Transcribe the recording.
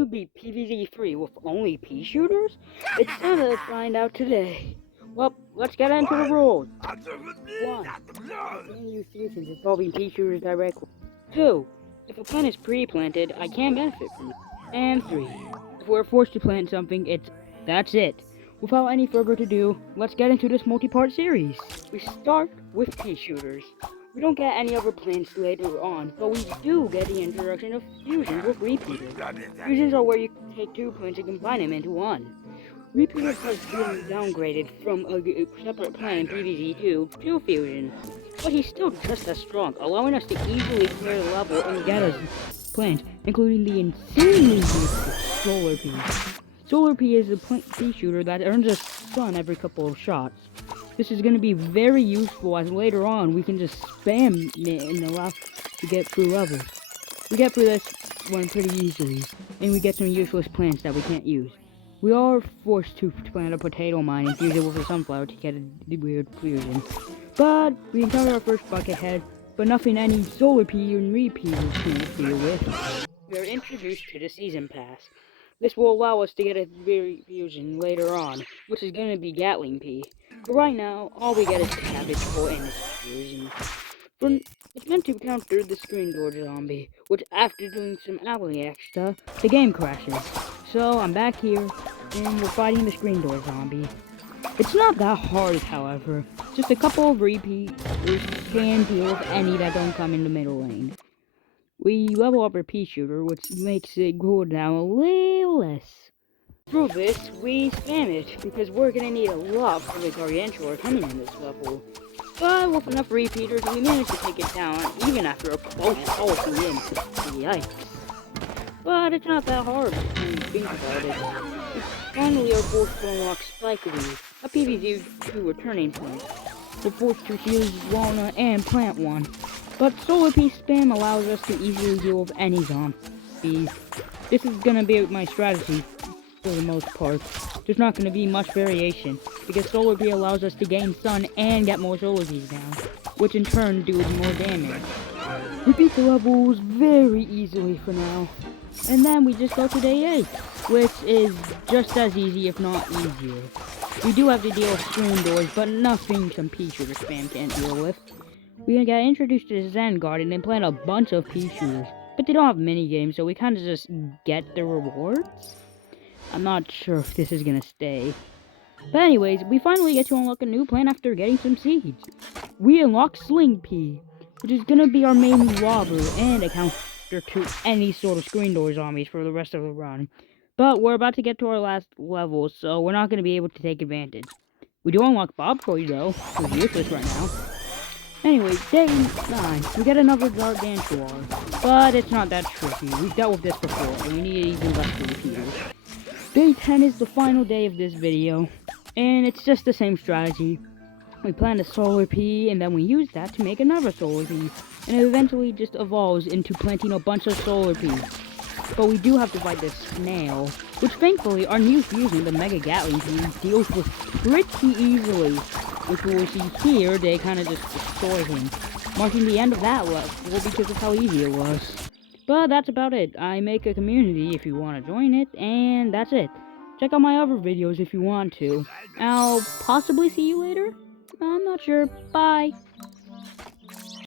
you beat PvZ3 with only Peashooters? It's time to find out today. Well, let's get into the rules. 1. I can't use fusions involving Peashooters directly. 2. If a plant is pre-planted, I can't benefit from it. And 3. If we're forced to plant something, that's it. Without any further ado, let's get into this multi-part series. We start with Peashooters. We don't get any other plants later on, but we do get the introduction of fusions with repeaters. Fusions are where you take two plants and combine them into one. Repeaters has been downgraded from a separate plant in PvZ2 to fusion, but he's still just as strong, allowing us to easily clear the level and get us plants, including the insanely useful Solar Pea. Solar Pea is a pea shooter that earns a sun every couple of shots. This is going to be very useful as later on we can just spam it and allow to get through levels. We get through this one pretty easily, and we get some useless plants that we can't use. We are forced to plant a potato mine and fuse it with a sunflower to get a weird fusion. But we encounter our first buckethead, but nothing any Solar Pea and repeaters can deal with. We are introduced to the Season Pass. This will allow us to get a fusion later on, which is going to be Gatling Pea. But right now, all we get is Cabbage Full and this fusion. It's meant to counter the Screen Door Zombie, which after doing some avalanche stuff, the game crashes. So I'm back here, and we're fighting the Screen Door Zombie. It's not that hard, however. Just a couple of repeaters can deal with any that don't come in the middle lane. We level up our Peashooter, which makes it go down a little less. Through this, we spam it, because we're gonna need a lot for the Gargantuar coming in this level. But with enough repeaters, we managed to take it down, even after a close call to win. Yikes. But it's not that hard when you think about it. We finally are forced to unlock Spike Leaf, a PvZ2 returning plant. We're forced to use Walnut and plant one. But Solar Pea spam allows us to easily deal with any zombies. This is gonna be my strategy for the most part. There's not gonna be much variation, because Solar Pea allows us to gain sun and get more Solar Peas down, which in turn do more damage. We beat the levels very easily for now. And then we just go to day 8, which is just as easy if not easier. We do have to deal with screen doors, but nothing some Peashooter spam can't deal with. We get introduced to the Zen Garden and plant a bunch of Peashooters, but they don't have minigames, so we kind of just get the rewards? I'm not sure if this is gonna stay. But anyways, we finally get to unlock a new plant after getting some seeds. We unlock Sling Pea, which is gonna be our main robber and a counter to any sort of screen door zombies for the rest of the run. But we're about to get to our last level, so we're not gonna be able to take advantage. We do unlock Bobtoy though, who's useless right now. Anyway, day 9, we get another Gargantuar, but it's not that tricky. We've dealt with this before, and we need even less repeaters. Day 10 is the final day of this video, and it's just the same strategy. We plant a Solar Pea, and then we use that to make another Solar Pea, and it eventually just evolves into planting a bunch of Solar Peas. But we do have to fight this snail, which thankfully our new fusion, the Mega Gatling Pea, deals with pretty easily. Which we will see here, they kind of just destroy him, marking the end of that level because of how easy it was. But that's about it. I make a community if you want to join it, and that's it. Check out my other videos if you want to. I'll possibly see you later? I'm not sure. Bye.